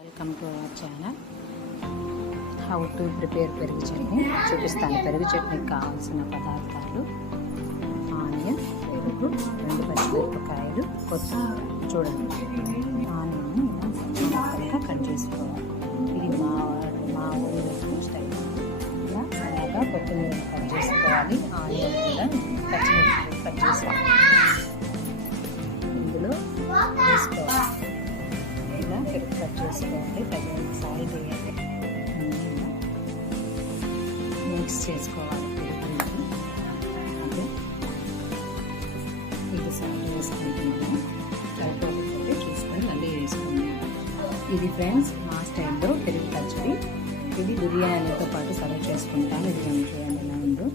Welcome to our channel. How to prepare పెరుగు చట్నీ చూపిస్తాను. పెరుగు చట్నీకి కావాల్సిన పదార్థాలు: ఆనియన్, పెరుగు, 2 పచ్చిమిరపకాయలు, కొత్తిమీర. చూడండి, ఆనియన్ ఇలా కట్ చేసుకోవాలి. ఇది మా ఊరి స్టైల్. ఇలా సన్నగా కొత్తిమీర కట్ చేసుకోవాలి. ఆనియన్ కూడా పచ్చిమిరపకాయలు కట్ చేసుకోవాలి. ఇందులో తీసుకోవాలి. ఇలా పెరుగు కట్ చేసుకోవాలి. తగినంత సాల్ట్ వేయాలి. మిక్స్ చేసుకోవాలి. పెరుగు అదే ఇది సాల్ట్ వేసుకుంటున్నాము. అయిపోతుంది చూసుకొని మళ్ళీ వేసుకున్నాము. ఇది ఫ్రెండ్స్ మా స్టైల్లో పెరుగు పచ్చడి. ఇది బిర్యానీతో పాటు సర్వ్ చేసుకుంటాను. ఇది చూడండి ఎలా ఉందో.